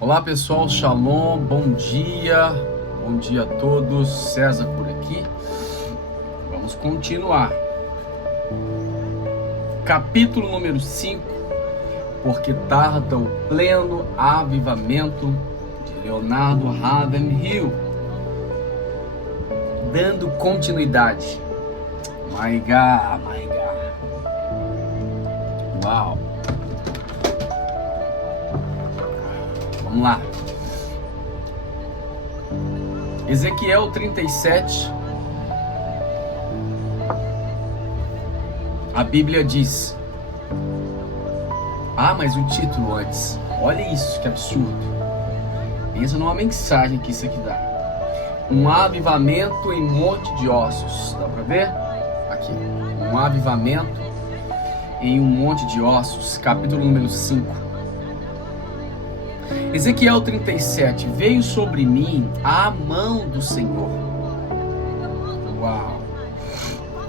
Olá pessoal, Shalom, bom dia a todos, César por aqui. Vamos continuar. Capítulo número 5, porque tarda o pleno avivamento, de Leonardo Ravenhill. Dando continuidade. My God. Uau. Vamos lá. Ezequiel 37. A Bíblia diz. Mas o título antes. Olha isso, que absurdo. Pensa numa mensagem que isso aqui dá. Um avivamento em monte de ossos. Dá pra ver? Aqui. Um avivamento em um monte de ossos. Capítulo número 5. Ezequiel 37, veio sobre mim a mão do Senhor. Uau!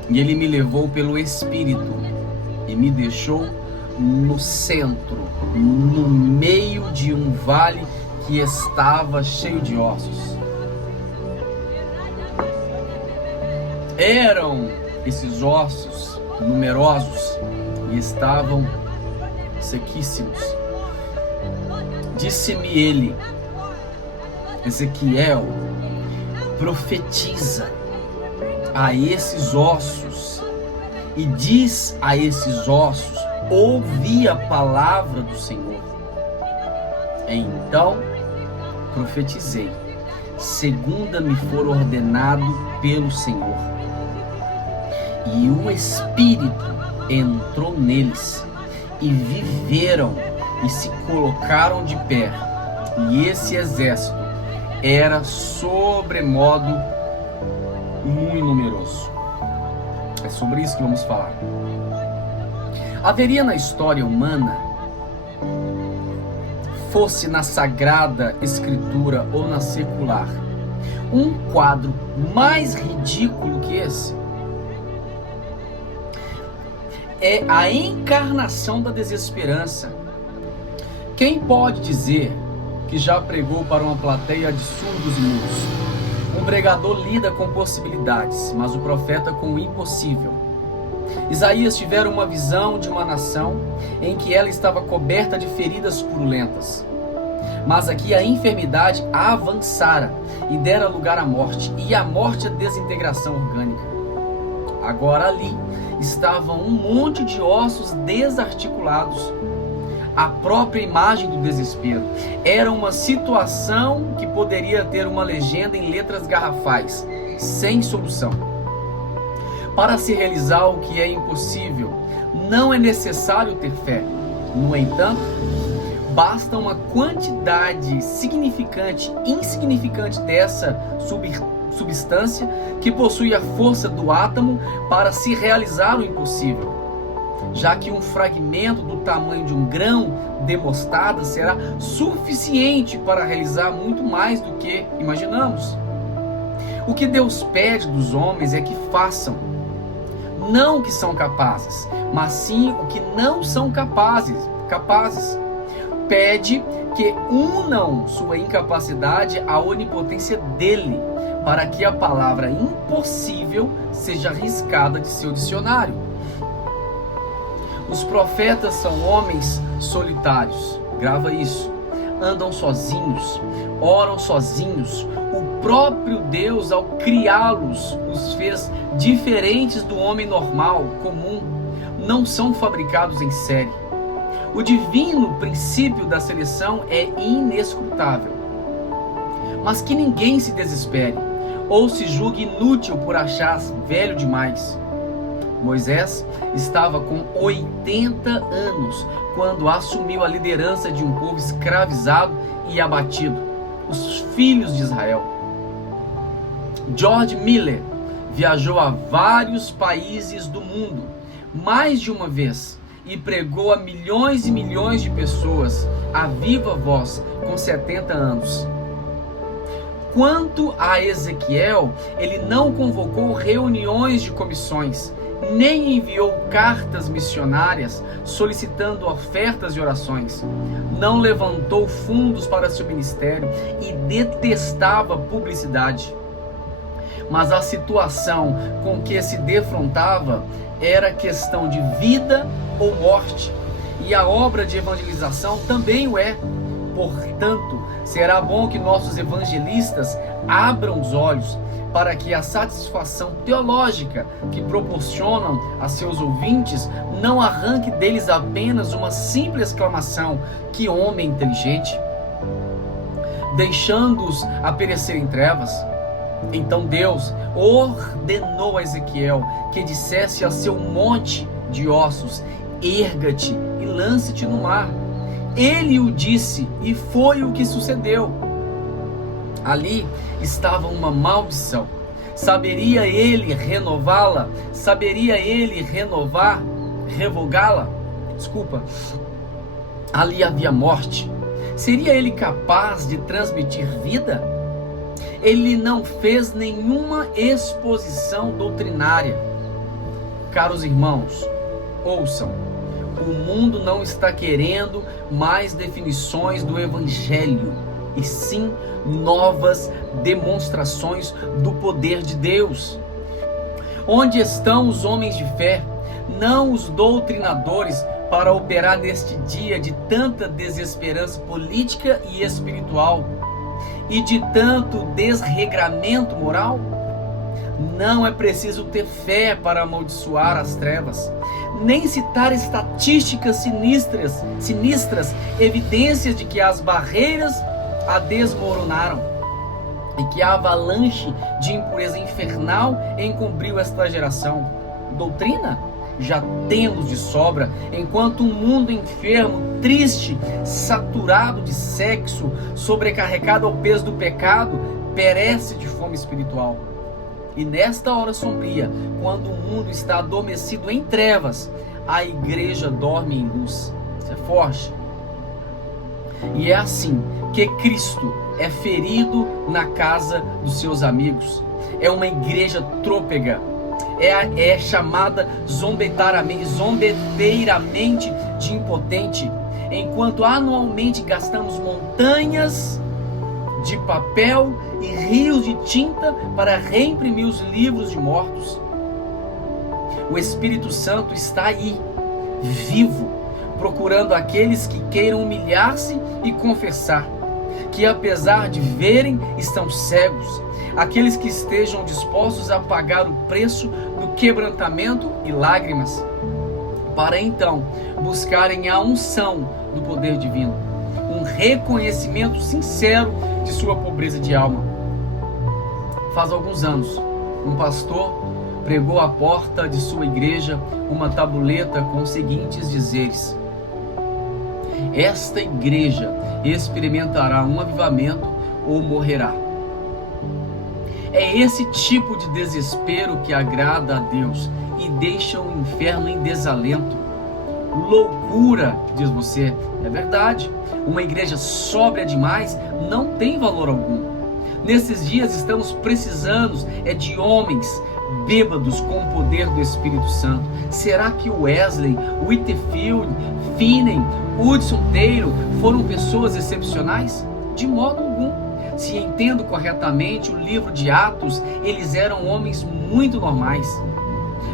E ele me levou pelo Espírito e me deixou no centro, no meio de um vale que estava cheio de ossos. Eram esses ossos numerosos e estavam sequíssimos. Disse-me ele, Ezequiel, profetiza a esses ossos e diz a esses ossos, ouvi a palavra do Senhor. Então profetizei, segundo me for ordenado pelo Senhor. E o Espírito entrou neles e viveram e se colocaram de pé, e esse exército era sobremodo muito numeroso. É sobre isso que vamos falar. Haveria na história humana, fosse na Sagrada Escritura ou na secular, um quadro mais ridículo que esse? É a encarnação da desesperança. Quem pode dizer que já pregou para uma plateia de surdos e mudos? Um pregador lida com possibilidades, mas o profeta com o impossível. Isaías tivera uma visão de uma nação em que ela estava coberta de feridas purulentas. Mas aqui a enfermidade avançara e dera lugar à morte, e a morte à desintegração orgânica. Agora ali estavam um monte de ossos desarticulados. A própria imagem do desespero. Era uma situação que poderia ter uma legenda em letras garrafais, sem solução. Para se realizar o que é impossível, não é necessário ter fé. No entanto, basta uma quantidade insignificante dessa substância que possui a força do átomo para se realizar o impossível. Já que um fragmento do tamanho de um grão de mostarda será suficiente para realizar muito mais do que imaginamos. O que Deus pede dos homens é que façam, não o que são capazes, mas sim o que não são capazes. Pede que unam sua incapacidade à onipotência dele, para que a palavra impossível seja riscada de seu dicionário. Os profetas são homens solitários, grava isso, andam sozinhos, oram sozinhos. O próprio Deus, ao criá-los, os fez diferentes do homem normal, comum, não são fabricados em série. O divino princípio da seleção é inescrutável. Mas que ninguém se desespere, ou se julgue inútil por achar velho demais. Moisés estava com 80 anos quando assumiu a liderança de um povo escravizado e abatido, os filhos de Israel. George Miller viajou a vários países do mundo, mais de uma vez, e pregou a milhões e milhões de pessoas a viva voz com 70 anos. Quanto a Ezequiel, ele não convocou reuniões de comissões, nem enviou cartas missionárias solicitando ofertas e orações. Não levantou fundos para seu ministério e detestava publicidade. Mas a situação com que se defrontava era questão de vida ou morte, e a obra de evangelização também o é. Portanto, será bom que nossos evangelistas abram os olhos para que a satisfação teológica que proporcionam a seus ouvintes não arranque deles apenas uma simples exclamação: que homem inteligente, deixando-os a perecer em trevas. Então Deus ordenou a Ezequiel que dissesse a seu monte de ossos: erga-te e lance-te no mar. Ele o disse e foi o que sucedeu. Ali estava uma maldição. Saberia ele renová-la? Saberia ele revogá-la? Ali havia morte. Seria ele capaz de transmitir vida? Ele não fez nenhuma exposição doutrinária. Caros irmãos, ouçam. O mundo não está querendo mais definições do Evangelho, e sim novas demonstrações do poder de Deus. Onde estão os homens de fé, não os doutrinadores, para operar neste dia de tanta desesperança política e espiritual e de tanto desregramento moral? Não é preciso ter fé para amaldiçoar as trevas, nem citar estatísticas sinistras, evidências de que as barreiras a desmoronaram e que a avalanche de impureza infernal encobriu esta geração. Doutrina? Já temos de sobra, enquanto um mundo enfermo, triste, saturado de sexo, sobrecarregado ao peso do pecado, perece de fome espiritual. E nesta hora sombria, quando o mundo está adormecido em trevas, a igreja dorme em luz. Isso é forte. E é assim que Cristo é ferido na casa dos seus amigos. É uma igreja trôpega. É chamada zombeteiramente de impotente, enquanto anualmente gastamos montanhas de papel e rios de tinta para reimprimir os livros de mortos. O Espírito Santo está aí, vivo, procurando aqueles que queiram humilhar-se e confessar que, apesar de verem, estão cegos, aqueles que estejam dispostos a pagar o preço do quebrantamento e lágrimas, para então buscarem a unção do poder divino, um reconhecimento sincero de sua pobreza de alma. Faz alguns anos, um pastor pregou à porta de sua igreja uma tabuleta com os seguintes dizeres: esta igreja experimentará um avivamento ou morrerá. É esse tipo de desespero que agrada a Deus e deixa o inferno em desalento. Loucura, diz você. É verdade. Uma igreja sóbria demais não tem valor algum. Nesses dias estamos precisando de homens bêbados com o poder do Espírito Santo. Será que Wesley, Whitefield, Finney, Hudson Taylor foram pessoas excepcionais? De modo algum. Se entendo corretamente o livro de Atos, eles eram homens muito normais.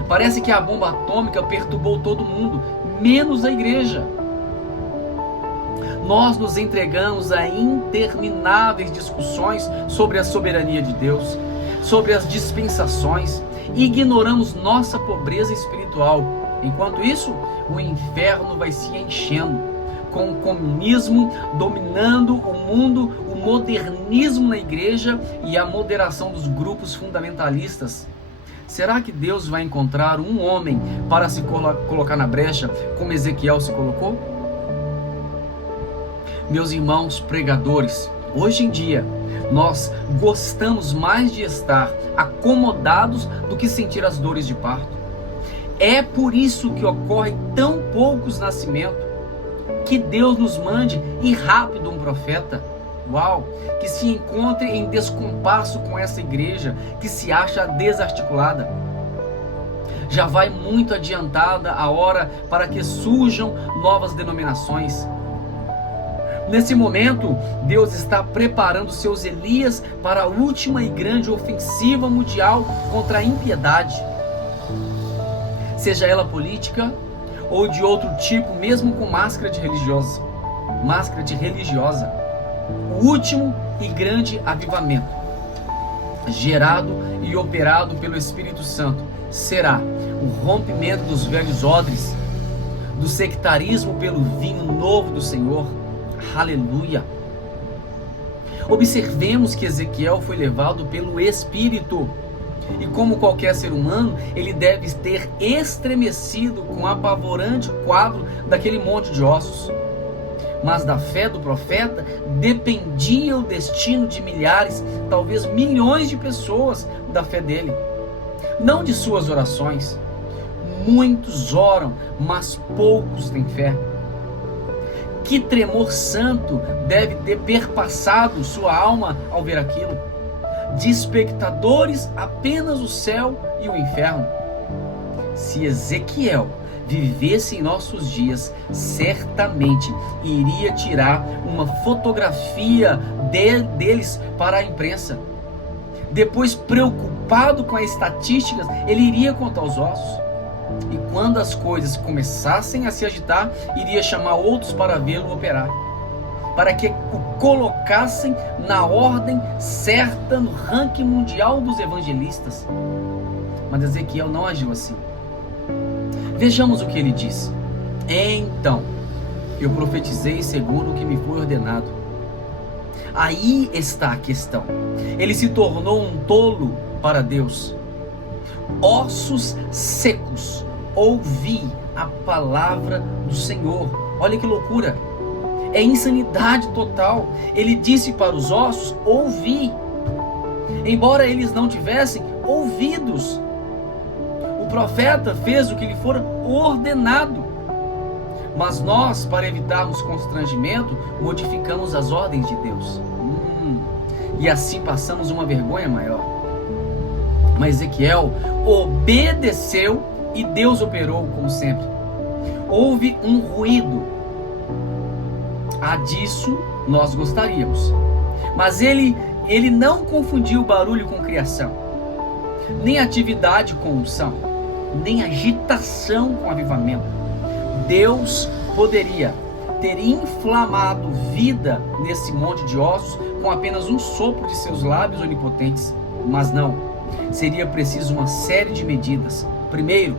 Parece que a bomba atômica perturbou todo mundo, menos a igreja. Nós nos entregamos a intermináveis discussões sobre a soberania de Deus, sobre as dispensações, e ignoramos nossa pobreza espiritual. Enquanto isso, o inferno vai se enchendo, com o comunismo dominando o mundo, o modernismo na igreja e a moderação dos grupos fundamentalistas. Será que Deus vai encontrar um homem para se colocar na brecha, como Ezequiel se colocou? Meus irmãos pregadores, hoje em dia, nós gostamos mais de estar acomodados do que sentir as dores de parto. É por isso que ocorrem tão poucos nascimentos. Que Deus nos mande e rápido um profeta, que se encontre em descompasso com essa igreja que se acha desarticulada. Já vai muito adiantada a hora para que surjam novas denominações. Nesse momento, Deus está preparando seus Elias para a última e grande ofensiva mundial contra a impiedade. Seja ela política ou de outro tipo, mesmo com máscara de religiosa. O último e grande avivamento, gerado e operado pelo Espírito Santo, será o rompimento dos velhos odres, do sectarismo pelo vinho novo do Senhor. Aleluia! Observemos que Ezequiel foi levado pelo Espírito, e como qualquer ser humano, ele deve ter estremecido com o apavorante quadro daquele monte de ossos. Mas da fé do profeta dependia o destino de milhares, talvez milhões de pessoas da fé dele, não de suas orações. Muitos oram, mas poucos têm fé. Que tremor santo deve ter perpassado sua alma ao ver aquilo. De espectadores apenas o céu e o inferno. Se Ezequiel vivesse em nossos dias, certamente iria tirar uma fotografia deles para a imprensa. Depois, preocupado com as estatísticas, ele iria contar os ossos. E quando as coisas começassem a se agitar, iria chamar outros para vê-lo operar, para que o colocassem na ordem certa no ranking mundial dos evangelistas. Mas Ezequiel não agiu assim. Vejamos o que ele diz. Então, eu profetizei segundo o que me foi ordenado. Aí está a questão. Ele se tornou um tolo para Deus. Ossos secos, ouvi a palavra do Senhor. Olha que loucura. É insanidade total. Ele disse para os ossos, ouvi. Embora eles não tivessem ouvidos. O profeta fez o que lhe fora ordenado. Mas nós, para evitarmos constrangimento, modificamos as ordens de Deus. E assim passamos uma vergonha maior. Mas Ezequiel obedeceu e Deus operou como sempre. Houve um ruído. Disso nós gostaríamos. Mas ele não confundiu barulho com criação, nem atividade com unção, nem agitação com avivamento. Deus poderia ter inflamado vida nesse monte de ossos com apenas um sopro de seus lábios onipotentes, mas não. Seria preciso uma série de medidas. Primeiro,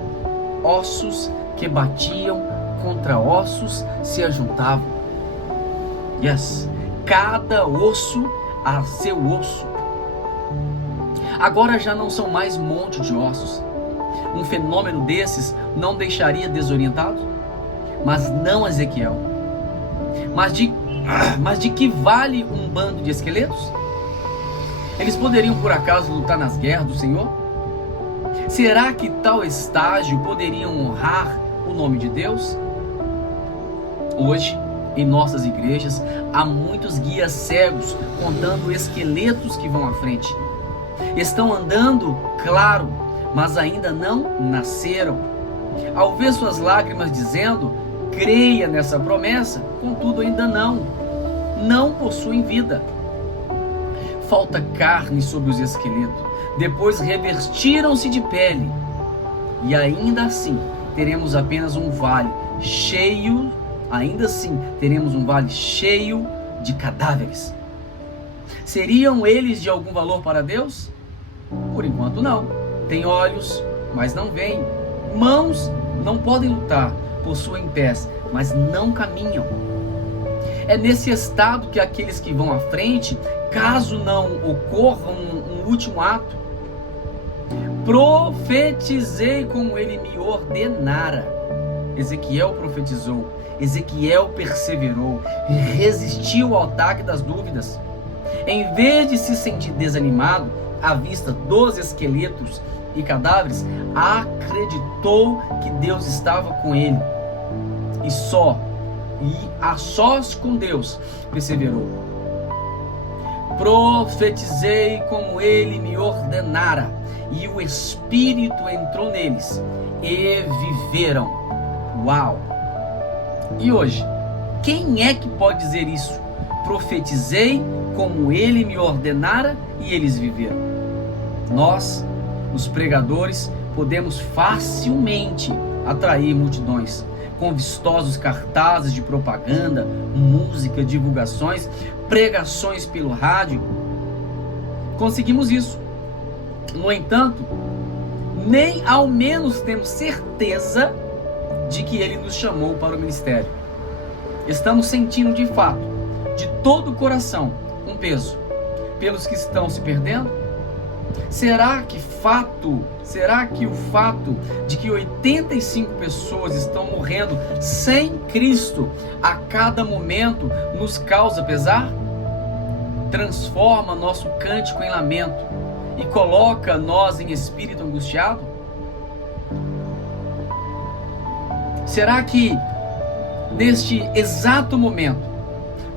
ossos que batiam contra ossos se ajuntavam. Cada osso a seu osso. Agora já não são mais monte de ossos. Um fenômeno desses não deixaria desorientado? Mas não Ezequiel. Mas de que vale um bando de esqueletos? Eles poderiam por acaso lutar nas guerras do Senhor? Será que tal estágio poderiam honrar o nome de Deus? Hoje, em nossas igrejas, há muitos guias cegos contando esqueletos que vão à frente. Estão andando, claro, mas ainda não nasceram. Ao ver suas lágrimas dizendo, creia nessa promessa, contudo ainda não possuem vida. Falta carne sobre os esqueletos. Depois revestiram-se de pele. E ainda assim teremos apenas um vale cheio. Ainda assim teremos um vale cheio de cadáveres. Seriam eles de algum valor para Deus? Por enquanto não. Tem olhos, mas não veem. Mãos, não podem lutar. Possuem pés, mas não caminham. É nesse estado que aqueles que vão à frente, caso não ocorra um último ato, profetizei como ele me ordenara. Ezequiel profetizou, Ezequiel perseverou e resistiu ao ataque das dúvidas. Em vez de se sentir desanimado à vista dos esqueletos e cadáveres, acreditou que Deus estava com ele e a sós com Deus perseverou. profetizei como ele me ordenara, e o Espírito entrou neles, e viveram. Uau! E hoje, quem é que pode dizer isso? Profetizei como ele me ordenara, e eles viveram. Nós, os pregadores, podemos facilmente atrair multidões com vistosos cartazes de propaganda, música, divulgações, pregações pelo rádio. Conseguimos isso. No entanto, nem ao menos temos certeza de que ele nos chamou para o ministério. Estamos sentindo de fato, de todo o coração, um peso pelos que estão se perdendo? Será que o fato de que 85 pessoas estão morrendo sem Cristo a cada momento nos causa pesar? Transforma nosso cântico em lamento e coloca nós em espírito angustiado? Será que neste exato momento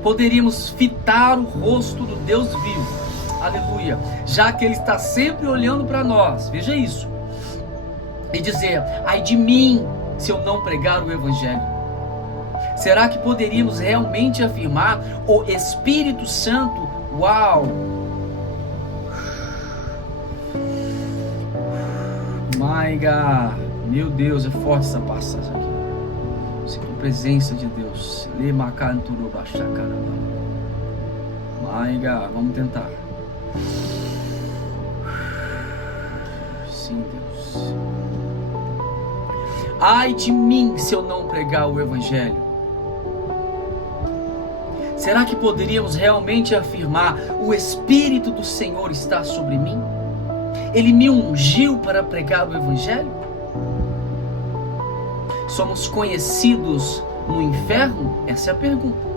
poderíamos fitar o rosto do Deus vivo, aleluia, já que ele está sempre olhando para nós, veja isso, e dizer: ai de mim se eu não pregar o evangelho? Será que poderíamos realmente afirmar: o Espírito Santo, uau, my God, meu Deus, é forte essa passagem aqui. Sinto a presença de Deus. My God, vamos tentar. Sim, Deus. Ai de mim se eu não pregar o evangelho. Será que poderíamos realmente afirmar: o Espírito do Senhor está sobre mim? Ele me ungiu para pregar o evangelho? Somos conhecidos no inferno? Essa é a pergunta.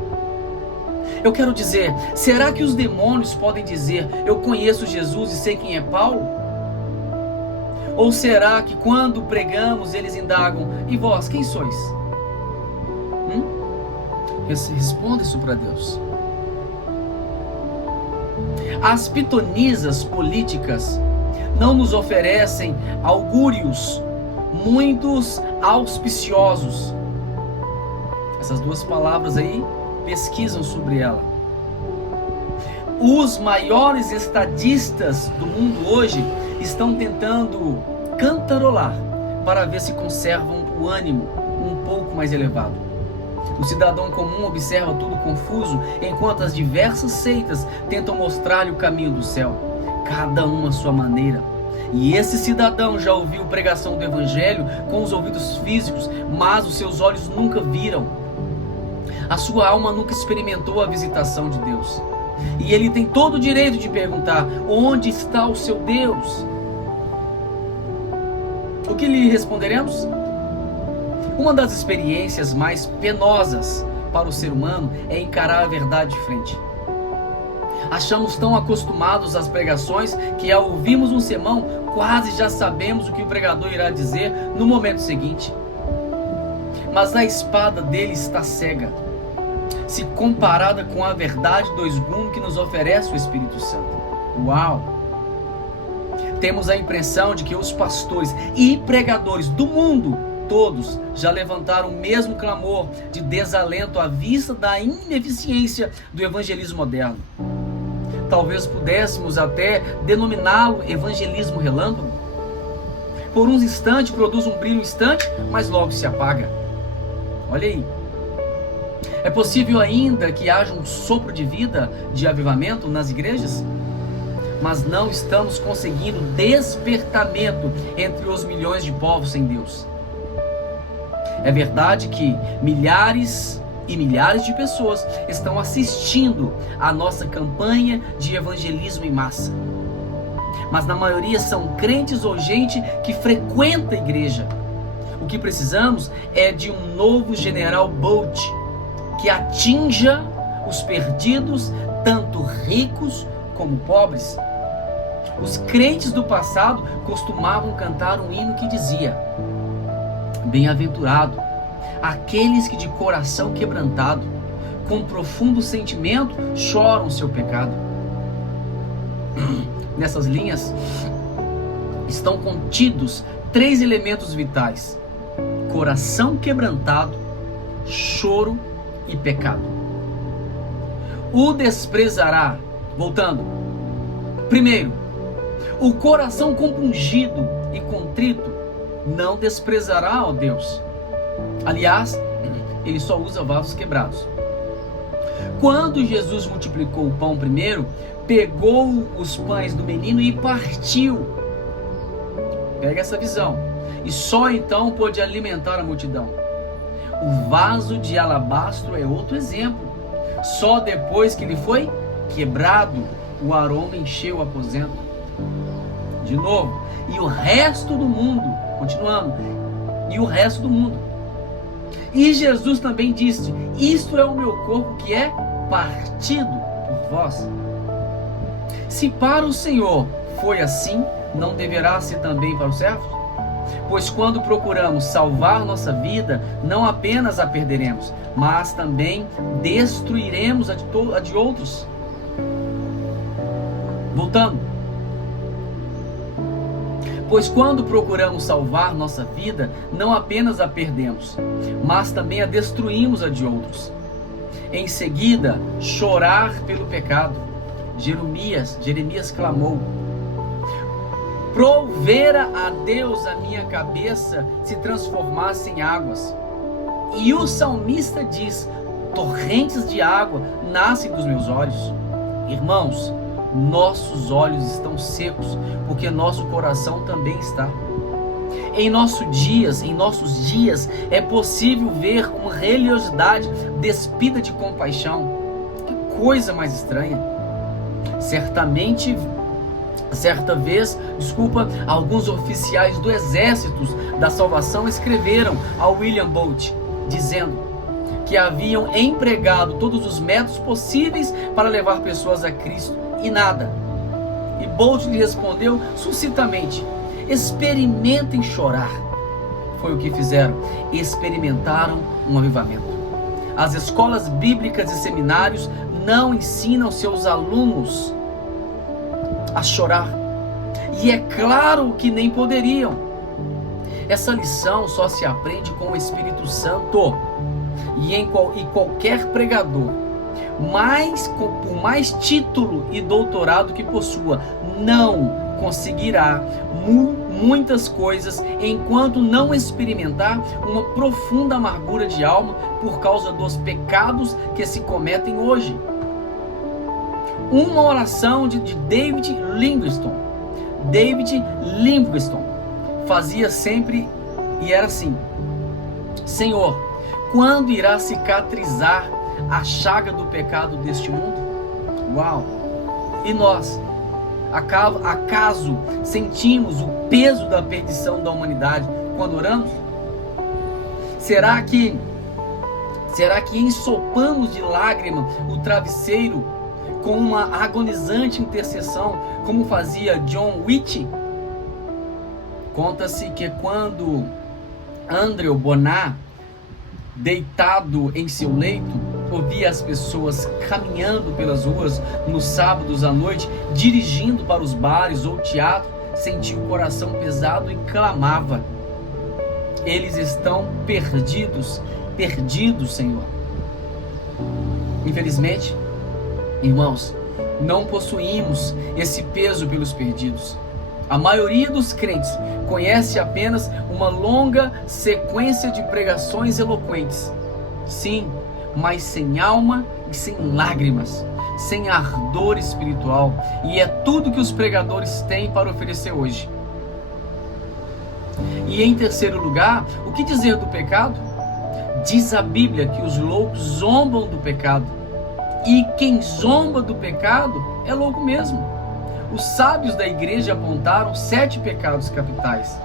Eu quero dizer, será que os demônios podem dizer: eu conheço Jesus e sei quem é Paulo? Ou será que quando pregamos eles indagam: e vós, quem sois? Responda isso para Deus. As pitonisas políticas não nos oferecem augúrios muitos auspiciosos. Essas duas palavras aí, pesquisam sobre ela. Os maiores estadistas do mundo hoje estão tentando cantarolar para ver se conservam o ânimo um pouco mais elevado. O cidadão comum observa tudo confuso, enquanto as diversas seitas tentam mostrar-lhe o caminho do céu, cada uma à sua maneira. E esse cidadão já ouviu pregação do evangelho com os ouvidos físicos, mas os seus olhos nunca viram. A sua alma nunca experimentou a visitação de Deus. E ele tem todo o direito de perguntar: onde está o seu Deus? O que lhe responderemos? Uma das experiências mais penosas para o ser humano é encarar a verdade de frente. Achamos tão acostumados às pregações que, ao ouvirmos um sermão, quase já sabemos o que o pregador irá dizer no momento seguinte. Mas a espada dele está cega, se comparada com a verdade do esgume que nos oferece o Espírito Santo. Uau! Temos a impressão de que os pastores e pregadores do mundo todos já levantaram o mesmo clamor de desalento à vista da ineficiência do evangelismo moderno. Talvez pudéssemos até denominá-lo evangelismo relâmpago. Por uns instantes produz um brilho instante, mas logo se apaga. Olha aí. É possível ainda que haja um sopro de vida, de avivamento nas igrejas? Mas não estamos conseguindo despertamento entre os milhões de povos sem Deus. É verdade que milhares e milhares de pessoas estão assistindo à nossa campanha de evangelismo em massa. Mas na maioria são crentes ou gente que frequenta a igreja. O que precisamos é de um novo General Bolt que atinja os perdidos, tanto ricos como pobres. Os crentes do passado costumavam cantar um hino que dizia: bem-aventurado aqueles que de coração quebrantado, com profundo sentimento, choram seu pecado. nessas linhas, estão contidos 3 elementos vitais: coração quebrantado, choro e pecado. O desprezará, voltando. Primeiro, o coração compungido e contrito não desprezará, ó Deus. Aliás, ele só usa vasos quebrados. Quando Jesus multiplicou o pão primeiro, pegou os pães do menino e partiu. Pega essa visão. E só então pôde alimentar a multidão. O vaso de alabastro é outro exemplo. Só depois que ele foi quebrado, o aroma encheu o aposento. De novo. E o resto do mundo, continuando, e o resto do mundo. E Jesus também disse: isto é o meu corpo que é partido por vós. Se para o Senhor foi assim, não deverá ser também para os servos? Pois quando procuramos salvar nossa vida, não apenas a perderemos, mas também destruiremos a de outros. Voltando. Pois quando procuramos salvar nossa vida, não apenas a perdemos, mas também a destruímos a de outros. Em seguida, chorar pelo pecado. Jeremias clamou: provera a Deus a minha cabeça se transformasse em águas. E o salmista diz: torrentes de água nascem dos meus olhos. Irmãos, nossos olhos estão secos, porque nosso coração também está. Em nossos dias, é possível ver uma religiosidade despida de compaixão. Que coisa mais estranha. Certa vez, alguns oficiais do exército da salvação escreveram a William Booth, dizendo que haviam empregado todos os métodos possíveis para levar pessoas a Cristo e nada. E Booth lhe respondeu sucintamente: experimentem chorar. Foi o que fizeram. Experimentaram um avivamento. As escolas bíblicas e seminários não ensinam seus alunos a chorar. E é claro que nem poderiam. Essa lição só se aprende com o Espírito Santo. E qualquer pregador, por mais título e doutorado que possua, não conseguirá muitas coisas enquanto não experimentar uma profunda amargura de alma por causa dos pecados que se cometem hoje. Uma oração de David Livingstone fazia sempre e era assim: Senhor, quando irá cicatrizar a chaga do pecado deste mundo? Uau! E nós, acaso sentimos o peso da perdição da humanidade quando oramos? Será que ensopamos de lágrima o travesseiro com uma agonizante intercessão, como fazia John Whitty? Conta-se que quando Andrew Bonar, deitado em seu leito, ouvia as pessoas caminhando pelas ruas nos sábados à noite, dirigindo para os bares ou teatro, sentia o coração pesado e clamava: eles estão perdidos, Senhor. Infelizmente, irmãos, não possuímos esse peso pelos perdidos. A maioria dos crentes conhece apenas uma longa sequência de pregações eloquentes. Sim, mas sem alma e sem lágrimas, sem ardor espiritual. E é tudo que os pregadores têm para oferecer hoje. E em terceiro lugar, o que dizer do pecado? Diz a Bíblia que os loucos zombam do pecado. E quem zomba do pecado é louco mesmo. Os sábios da igreja apontaram 7 pecados capitais.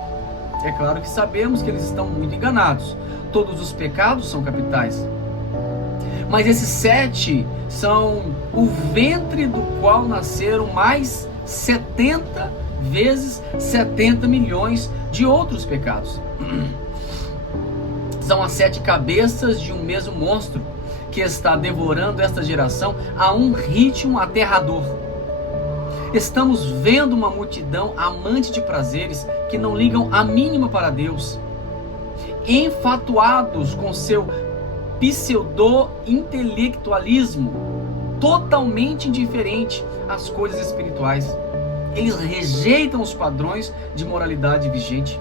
É claro que sabemos que eles estão muito enganados. Todos os pecados são capitais. Mas esses 7 são o ventre do qual nasceram mais 70 vezes 70 milhões de outros pecados. São as 7 cabeças de um mesmo monstro que está devorando esta geração a um ritmo aterrador. Estamos vendo uma multidão amante de prazeres que não ligam a mínima para Deus, enfatuados com seu pseudo-intelectualismo, totalmente indiferente às coisas espirituais. Eles rejeitam os padrões de moralidade vigente.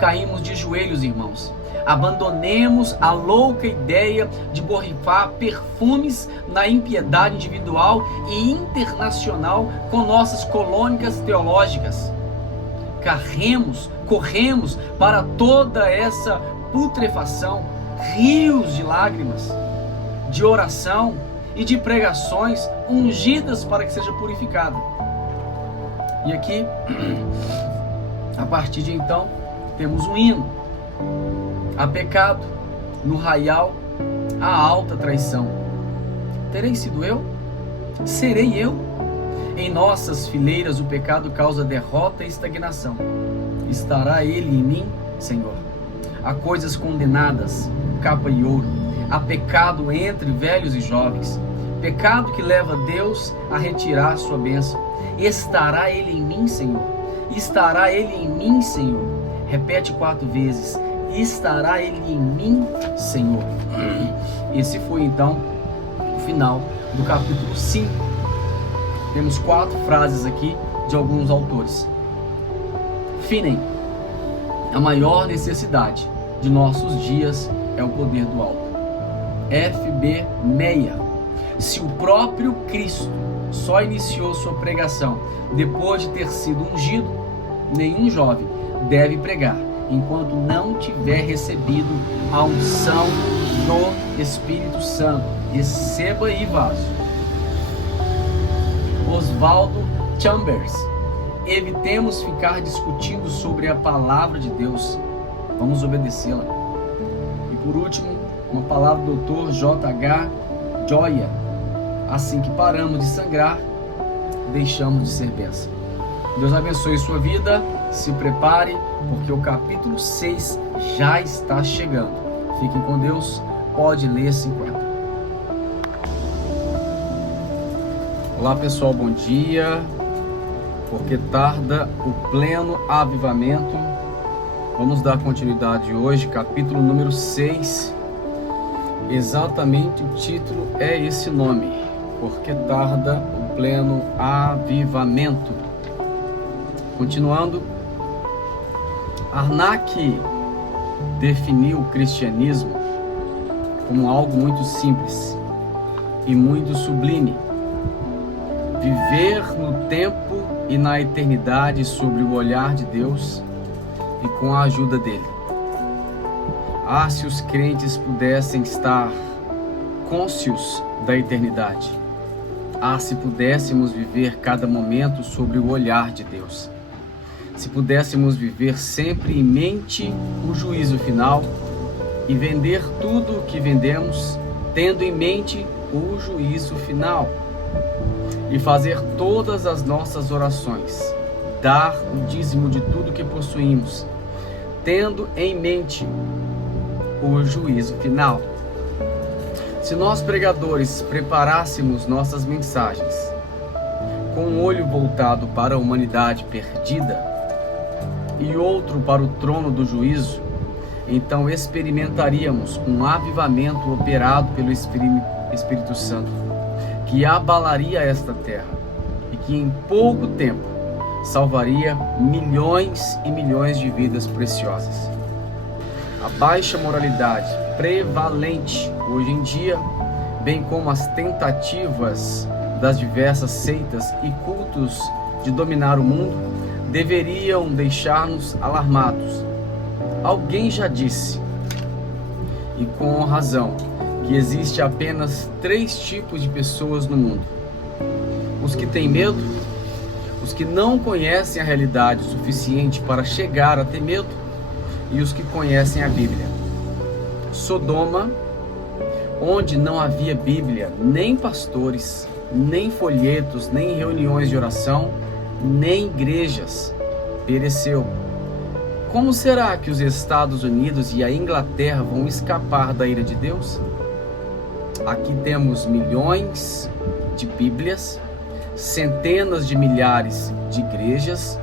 Caímos de joelhos, irmãos. Abandonemos a louca ideia de borrifar perfumes na impiedade individual e internacional com nossas colônicas teológicas. Corremos para toda essa putrefação, rios de lágrimas, de oração e de pregações ungidas para que seja purificada. E aqui, a partir de então, temos um hino. Há pecado no raial, há alta traição. Terei sido eu? Serei eu? Em nossas fileiras o pecado causa derrota e estagnação. Estará ele em mim, Senhor? Há coisas condenadas, capa e ouro. Há pecado entre velhos e jovens. Pecado que leva Deus a retirar sua bênção. Estará ele em mim, Senhor? Estará ele em mim, Senhor? Repete 4 vezes. Estará ele em mim, Senhor? Esse foi então o final do capítulo 5. Temos 4 frases aqui de alguns autores. Finem, a maior necessidade de nossos dias é o poder do alto. F.B. Meyer, se o próprio Cristo só iniciou sua pregação depois de ter sido ungido, nenhum jovem deve pregar enquanto não tiver recebido a unção do Espírito Santo. Receba aí, vaso. Oswaldo Chambers, evitemos ficar discutindo sobre a palavra de Deus, vamos obedecê-la. E por último, uma palavra do Dr. J.H. Joya, assim que paramos de sangrar, deixamos de ser bênção. Deus abençoe sua vida, se prepare, porque o capítulo 6 já está chegando. Fiquem com Deus, pode ler 50. Olá pessoal, bom dia. Porque tarda o pleno avivamento. Vamos dar continuidade hoje, capítulo número 6. Exatamente o título é esse nome, porque tarda o pleno avivamento. Continuando, Arnak definiu o cristianismo como algo muito simples e muito sublime. Viver no tempo e na eternidade sobre o olhar de Deus e com a ajuda dele. Ah, se os crentes pudessem estar cônscios da eternidade. Ah, se pudéssemos viver cada momento sobre o olhar de Deus. Se pudéssemos viver sempre em mente o juízo final e vender tudo o que vendemos, tendo em mente o juízo final. E fazer todas as nossas orações, dar o dízimo de tudo que possuímos, tendo em mente o juízo final. Se nós pregadores preparássemos nossas mensagens com um olho voltado para a humanidade perdida e outro para o trono do juízo, então experimentaríamos um avivamento operado pelo Espírito Santo, que abalaria esta terra e que em pouco tempo salvaria milhões e milhões de vidas preciosas. A baixa moralidade prevalente hoje em dia, bem como as tentativas das diversas seitas e cultos de dominar o mundo, deveriam deixar-nos alarmados. Alguém já disse, e com razão, que existe apenas 3 tipos de pessoas no mundo: os que têm medo, os que não conhecem a realidade o suficiente para chegar a ter medo, e os que conhecem a Bíblia. Sodoma, onde não havia Bíblia, nem pastores, nem folhetos, nem reuniões de oração, nem igrejas, pereceu. Como será que os Estados Unidos e a Inglaterra vão escapar da ira de Deus? Aqui temos milhões de Bíblias, centenas de milhares de igrejas,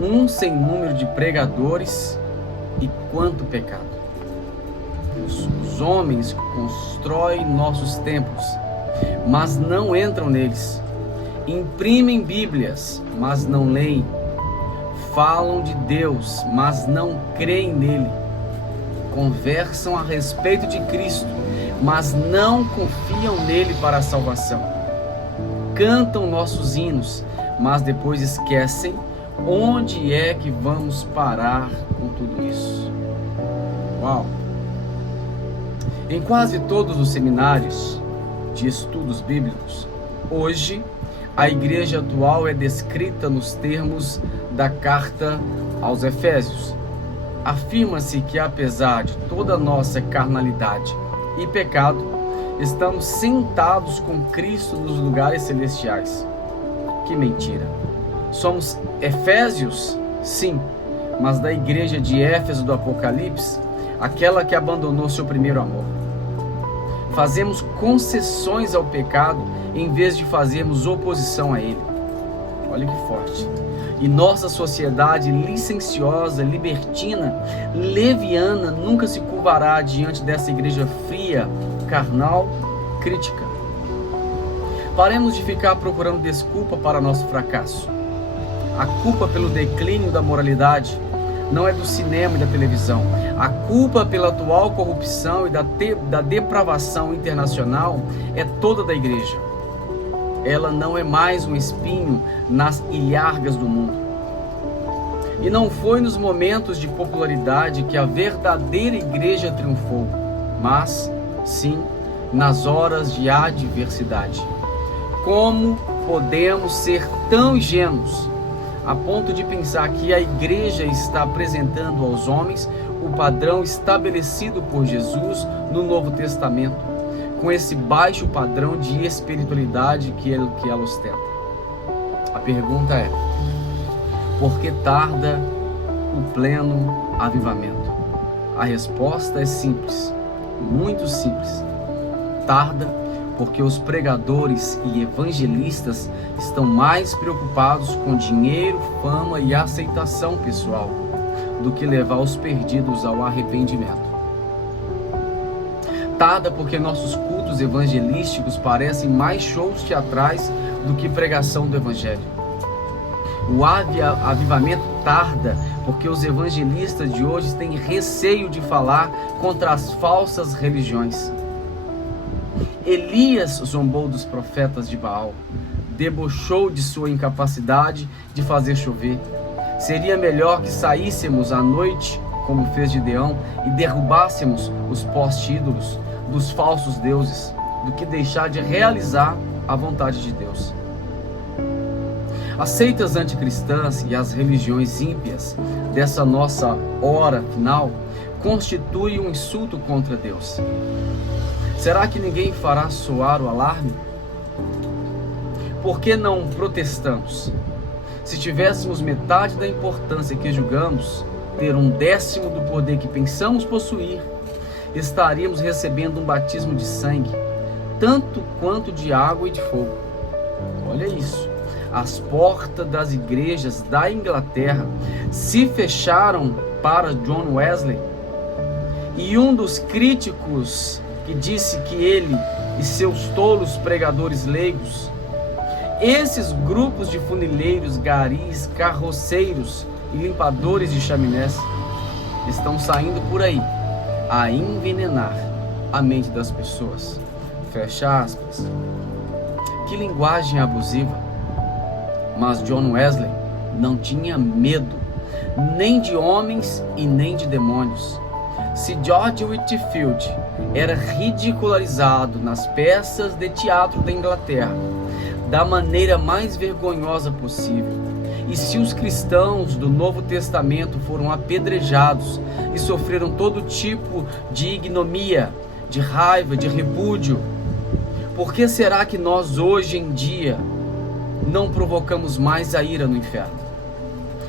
um sem número de pregadores e quanto pecado. Os homens constroem nossos templos, mas não entram neles. Imprimem Bíblias, mas não leem. Falam de Deus, mas não creem nele. Conversam a respeito de Cristo, mas não confiam nele para a salvação. Cantam nossos hinos, mas depois esquecem onde é que vamos parar com tudo isso. Uau! Em quase todos os seminários de estudos bíblicos, hoje a igreja atual é descrita nos termos da carta aos Efésios. Afirma-se que, apesar de toda a nossa carnalidade e pecado, estamos sentados com Cristo nos lugares celestiais. Que mentira! Somos Efésios? Sim, mas da igreja de Éfeso do Apocalipse, aquela que abandonou seu primeiro amor. Fazemos concessões ao pecado em vez de fazermos oposição a ele. Olha que forte. E nossa sociedade licenciosa, libertina, leviana nunca se curvará diante dessa igreja fria, carnal, crítica. Paremos de ficar procurando desculpa para nosso fracasso. A culpa pelo declínio da moralidade não é do cinema e da televisão. A culpa pela atual corrupção e da depravação internacional é toda da igreja. Ela não é mais um espinho nas ilhargas do mundo. E não foi nos momentos de popularidade que a verdadeira igreja triunfou, mas, sim, nas horas de adversidade. Como podemos ser tão ingênuos a ponto de pensar que a igreja está apresentando aos homens o padrão estabelecido por Jesus no Novo Testamento, com esse baixo padrão de espiritualidade que ela ostenta? A pergunta é: por que tarda o pleno avivamento? A resposta é simples, muito simples. Tarda porque os pregadores e evangelistas estão mais preocupados com dinheiro, fama e aceitação pessoal do que levar os perdidos ao arrependimento. Tarda porque nossos cultos evangelísticos parecem mais shows teatrais do que pregação do evangelho. O avivamento tarda porque os evangelistas de hoje têm receio de falar contra as falsas religiões. Elias zombou dos profetas de Baal, debochou de sua incapacidade de fazer chover. Seria melhor que saíssemos à noite, como fez Gideão, e derrubássemos os postes-ídolos dos falsos deuses, do que deixar de realizar a vontade de Deus. As seitas anticristãs e as religiões ímpias dessa nossa hora final constituem um insulto contra Deus. Será que ninguém fará soar o alarme? Por que não protestamos? Se tivéssemos metade da importância que julgamos ter, 1/10 do poder que pensamos possuir, estaríamos recebendo um batismo de sangue, tanto quanto de água e de fogo. Olha isso. As portas das igrejas da Inglaterra se fecharam para John Wesley, e um dos críticos que disse que ele e seus tolos pregadores leigos, esses grupos de funileiros, garis, carroceiros e limpadores de chaminés, estão saindo por aí a envenenar a mente das pessoas. Fecha aspas. Que linguagem abusiva! Mas John Wesley não tinha medo nem de homens e nem de demônios. Se George Whitefield era ridicularizado nas peças de teatro da Inglaterra da maneira mais vergonhosa possível, e se os cristãos do Novo Testamento foram apedrejados e sofreram todo tipo de ignomia, de raiva, de repúdio, por que será que nós hoje em dia não provocamos mais a ira no inferno?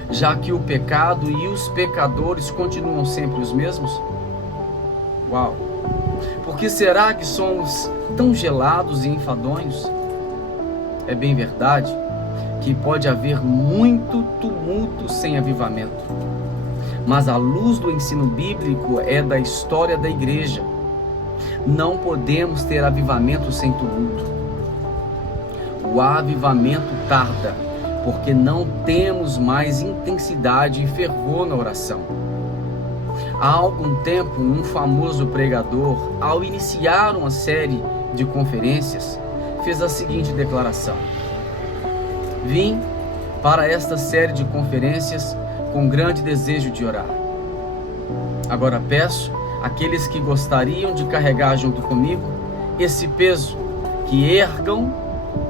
Já que o pecado e os pecadores continuam sempre os mesmos? Uau! Por que será que somos tão gelados e enfadonhos? É bem verdade que pode haver muito tumulto sem avivamento, mas a luz do ensino bíblico é da história da igreja. Não podemos ter avivamento sem tumulto. O avivamento tarda, porque não temos mais intensidade e fervor na oração. Há algum tempo, um famoso pregador, ao iniciar uma série de conferências, fez a seguinte declaração: vim para esta série de conferências com grande desejo de orar. Agora peço àqueles que gostariam de carregar junto comigo esse peso, que ergam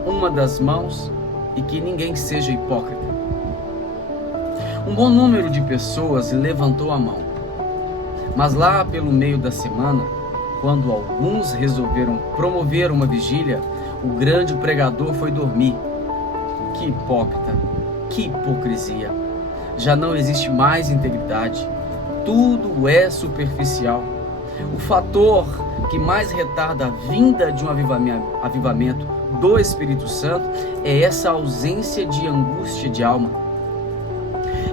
uma das mãos e que ninguém seja hipócrita. Um bom número de pessoas levantou a mão, mas lá pelo meio da semana, quando alguns resolveram promover uma vigília, o grande pregador foi dormir. Que hipócrita, que hipocrisia! Já não existe mais integridade, tudo é superficial. O fator que mais retarda a vinda de um avivamento do Espírito Santo é essa ausência de angústia de alma.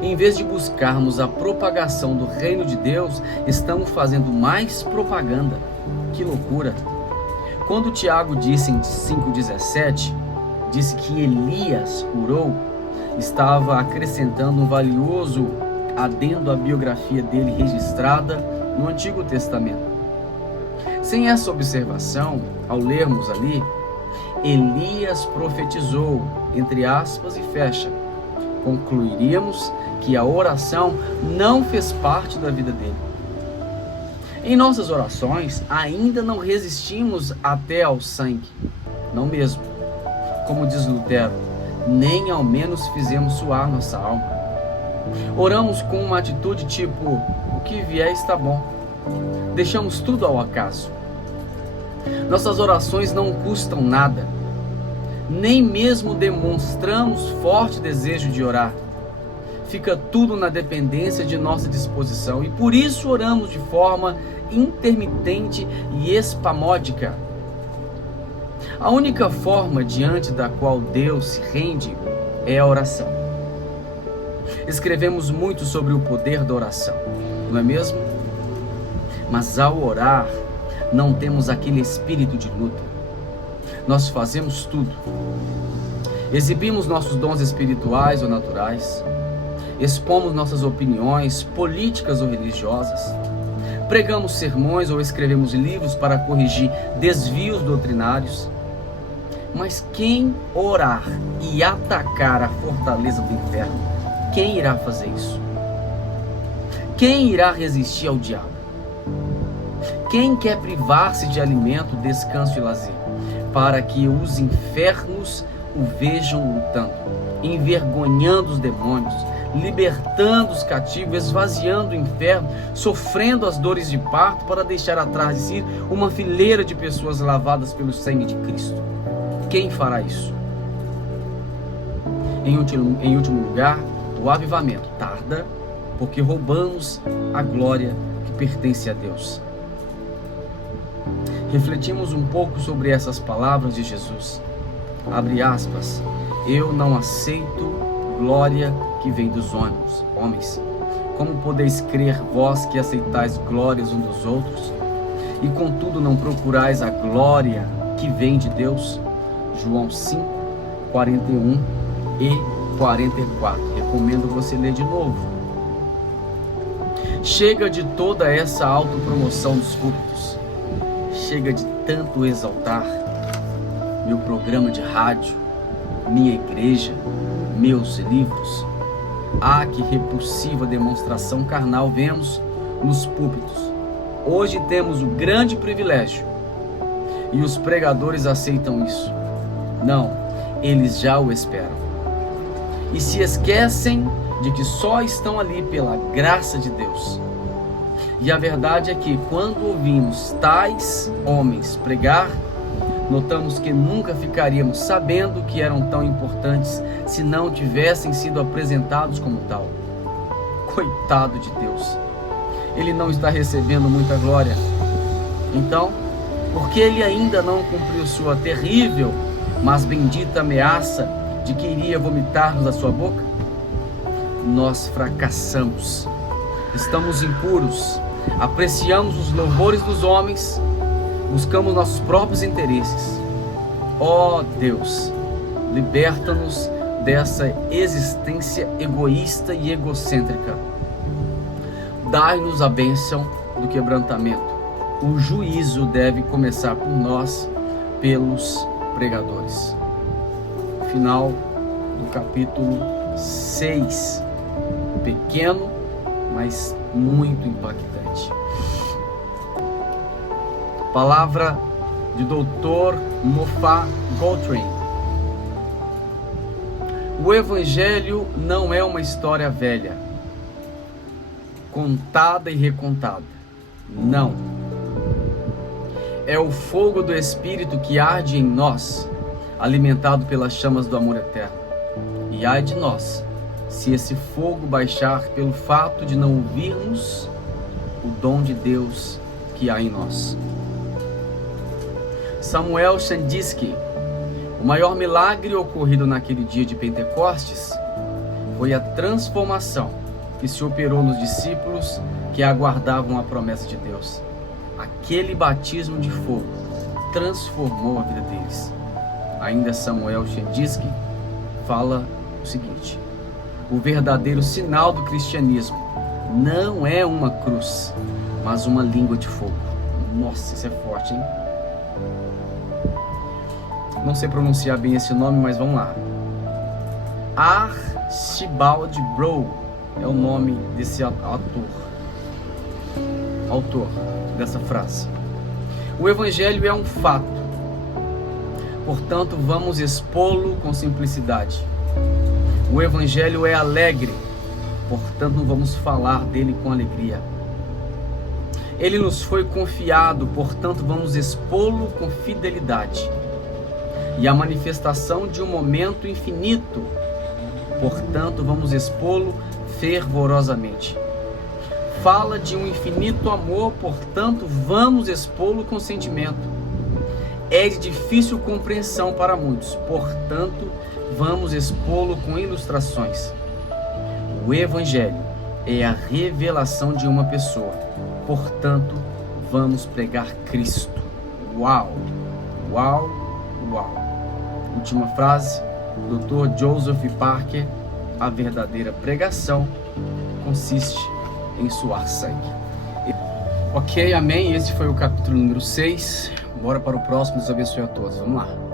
Em vez de buscarmos a propagação do reino de Deus, estamos fazendo mais propaganda. Que loucura! Quando Tiago disse em 5,17, disse que Elias orou, estava acrescentando um valioso adendo à biografia dele registrada no Antigo Testamento. Sem essa observação, ao lermos ali, Elias profetizou, entre aspas e fecha, concluiríamos que a oração não fez parte da vida dele. Em nossas orações, ainda não resistimos até ao sangue, não mesmo. Como diz Lutero, nem ao menos fizemos suar nossa alma. Oramos com uma atitude tipo, o que vier está bom. Deixamos tudo ao acaso. Nossas orações não custam nada. Nem mesmo demonstramos forte desejo de orar. Fica tudo na dependência de nossa disposição e por isso oramos de forma intermitente e espamódica. A única forma diante da qual Deus se rende é a oração. Escrevemos muito sobre o poder da oração, não é mesmo? Mas ao orar, não temos aquele espírito de luta. Nós fazemos tudo. Exibimos nossos dons espirituais ou naturais, expomos nossas opiniões políticas ou religiosas, pregamos sermões ou escrevemos livros para corrigir desvios doutrinários. Mas quem orar e atacar a fortaleza do inferno, quem irá fazer isso? Quem irá resistir ao diabo? Quem quer privar-se de alimento, descanso e lazer, para que os infernos o vejam lutando, envergonhando os demônios, libertando os cativos, esvaziando o inferno, sofrendo as dores de parto para deixar atrás de si uma fileira de pessoas lavadas pelo sangue de Cristo? Quem fará isso? Em último lugar, o avivamento tarda porque roubamos a glória que pertence a Deus. Refletimos um pouco sobre essas palavras de Jesus. Abre aspas, eu não aceito glória que vem dos homens. Como podeis crer vós que aceitais glórias uns dos outros, e contudo não procurais a glória que vem de Deus? João 5, 41 e 44. Recomendo você ler de novo. Chega de toda essa autopromoção dos púlpitos. Chega de tanto exaltar meu programa de rádio, minha igreja, meus livros. Ah, que repulsiva demonstração carnal vemos nos púlpitos. Hoje temos o grande privilégio e os pregadores aceitam isso. Não, eles já o esperam. E se esquecem de que só estão ali pela graça de Deus. E a verdade é que quando ouvimos tais homens pregar, notamos que nunca ficaríamos sabendo que eram tão importantes se não tivessem sido apresentados como tal. Coitado de Deus, ele não está recebendo muita glória. Então, porque ele ainda não cumpriu sua terrível mas bendita ameaça de que iria vomitar-nos da sua boca? Nós fracassamos, estamos impuros, apreciamos os louvores dos homens, buscamos nossos próprios interesses. Ó Deus, liberta-nos dessa existência egoísta e egocêntrica. Dai-nos a bênção do quebrantamento. O juízo deve começar por nós, pelos pregadores. Final do capítulo 6. Pequeno, mas muito impactante. Palavra de Dr. Moffat Guthrie. O Evangelho não é uma história velha, contada e recontada. Não. É o fogo do Espírito que arde em nós, alimentado pelas chamas do amor eterno. E ai de nós, se esse fogo baixar pelo fato de não ouvirmos o dom de Deus que há em nós. Samuel Chandinsky. O maior milagre ocorrido naquele dia de Pentecostes foi a transformação que se operou nos discípulos que aguardavam a promessa de Deus. Aquele batismo de fogo transformou a vida deles. Ainda Samuel Chandinsky fala o seguinte: o verdadeiro sinal do cristianismo não é uma cruz, mas uma língua de fogo. Nossa, isso é forte, hein? Não sei pronunciar bem esse nome, mas vamos lá. Archibald Brown é o nome desse autor dessa frase. O Evangelho é um fato, portanto vamos expô-lo com simplicidade. O Evangelho é alegre, portanto vamos falar dele com alegria. Ele nos foi confiado, portanto vamos expô-lo com fidelidade. E a manifestação de um momento infinito, portanto vamos expô-lo fervorosamente. Fala de um infinito amor, portanto vamos expô-lo com sentimento. É de difícil compreensão para muitos, portanto vamos expô-lo com ilustrações. O Evangelho é a revelação de uma pessoa, portanto vamos pregar Cristo. Uau, uau, uau. Última frase, Dr. Joseph Parker: a verdadeira pregação consiste em suar sangue. Ok, amém. Esse foi o capítulo número 6. Bora para o próximo. Deus abençoe a todos. Vamos lá.